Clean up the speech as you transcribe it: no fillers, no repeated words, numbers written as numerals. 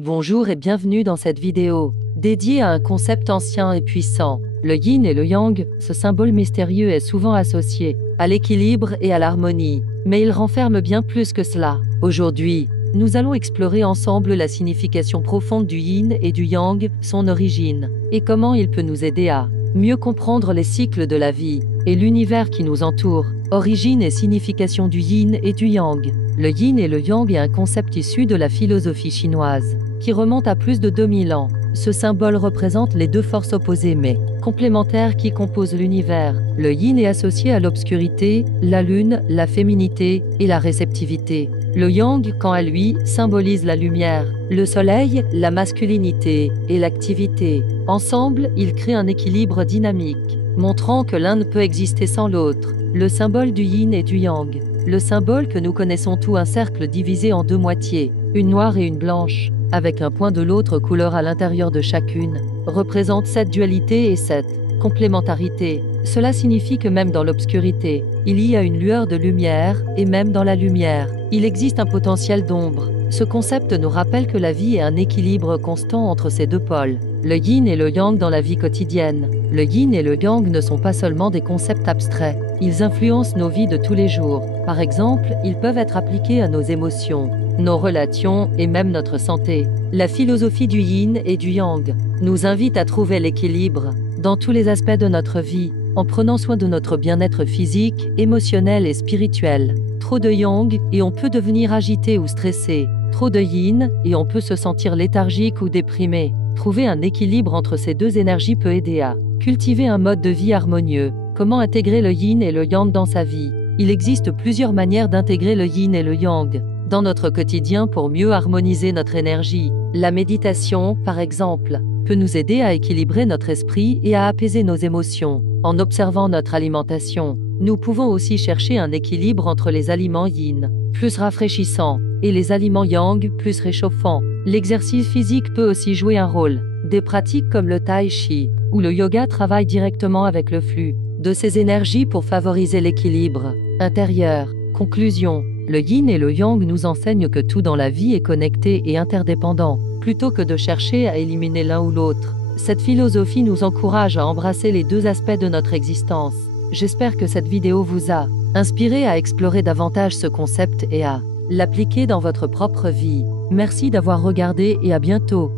Bonjour et bienvenue dans cette vidéo, dédiée à un concept ancien et puissant. Le yin et le yang, ce symbole mystérieux est souvent associé à l'équilibre et à l'harmonie, mais il renferme bien plus que cela. Aujourd'hui, nous allons explorer ensemble la signification profonde du yin et du yang, son origine, et comment il peut nous aider à mieux comprendre les cycles de la vie et l'univers qui nous entoure. Origine et signification du yin et du yang. Le yin et le yang est un concept issu de la philosophie chinoise, qui remonte à plus de 2000 ans. Ce symbole représente les deux forces opposées mais complémentaires qui composent l'univers. Le yin est associé à l'obscurité, la lune, la féminité et la réceptivité. Le yang, quant à lui, symbolise la lumière, le soleil, la masculinité et l'activité. Ensemble, ils créent un équilibre dynamique, montrant que l'un ne peut exister sans l'autre. Le symbole du yin et du yang. Le symbole que nous connaissons tout un cercle divisé en deux moitiés, une noire et une blanche, avec un point de l'autre couleur à l'intérieur de chacune, représente cette dualité et cette complémentarité. Cela signifie que même dans l'obscurité, il y a une lueur de lumière, et même dans la lumière, il existe un potentiel d'ombre. Ce concept nous rappelle que la vie est un équilibre constant entre ces deux pôles. Le yin et le yang dans la vie quotidienne. Le yin et le yang ne sont pas seulement des concepts abstraits, ils influencent nos vies de tous les jours. Par exemple, ils peuvent être appliqués à nos émotions, nos relations et même notre santé. La philosophie du yin et du yang nous invite à trouver l'équilibre dans tous les aspects de notre vie, en prenant soin de notre bien-être physique, émotionnel et spirituel. Trop de yang et on peut devenir agité ou stressé. Trop de yin et on peut se sentir léthargique ou déprimé. Trouver un équilibre entre ces deux énergies peut aider à cultiver un mode de vie harmonieux. Comment intégrer le yin et le yang dans sa vie? Il existe plusieurs manières d'intégrer le yin et le yang dans notre quotidien pour mieux harmoniser notre énergie. La méditation, par exemple, peut nous aider à équilibrer notre esprit et à apaiser nos émotions. En observant notre alimentation, nous pouvons aussi chercher un équilibre entre les aliments yin, plus rafraîchissants, et les aliments yang, plus réchauffants. L'exercice physique peut aussi jouer un rôle. Des pratiques comme le tai chi ou le yoga travaillent directement avec le flux de ces énergies pour favoriser l'équilibre intérieur. Conclusion. Le yin et le yang nous enseignent que tout dans la vie est connecté et interdépendant, plutôt que de chercher à éliminer l'un ou l'autre. Cette philosophie nous encourage à embrasser les deux aspects de notre existence. J'espère que cette vidéo vous a inspiré à explorer davantage ce concept et à l'appliquer dans votre propre vie. Merci d'avoir regardé et à bientôt.